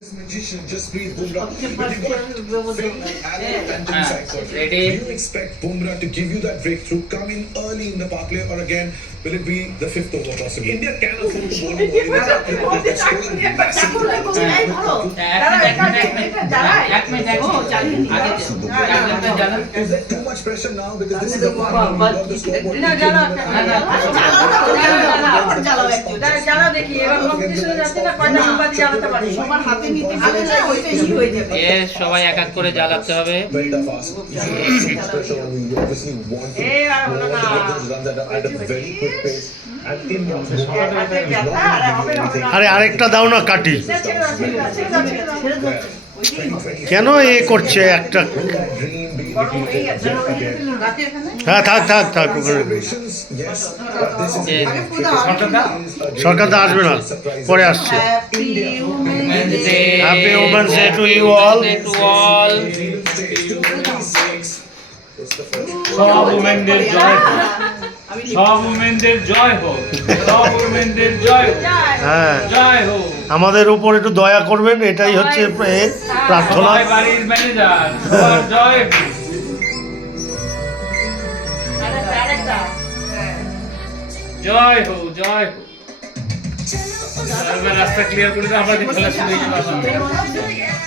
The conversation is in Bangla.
Magician just beat Bumrah. But you got Phil, Allen and Tim Sackford. Do you expect Bumrah to give you that breakthrough, come in early in the power play, or again will it be the fifth over possibly? India can afford to bowl more in the power play, but they're scoring massive runs. Is there too much pressure now because this is the one where we got the scoreboard? সবাই এক এক করে জ্বালাতে হবে। আরে আরেকটা দাও না কাটি, কেন এ করছে একটা? হ্যাঁ থাক থাক থাক, সরকার দা আসবে না, পরে আসছে। Happy women's day to you all. সব ওমেনদের জয় হোক, সব ওমেনদের জয় হোক, সব ওমেনদের জয় হোক, হ্যাঁ জয় হোক। আমাদের উপর একটু দয়া করবেন, এটাই হচ্ছে প্রার্থনা। সবাই বাড়ির ম্যানেজার, সবার জয় হোক। জয় হোক, জয় হোক। রাস্তা ক্লিয়ার করে আমরা খেলা শুরু হয়ে যাবে।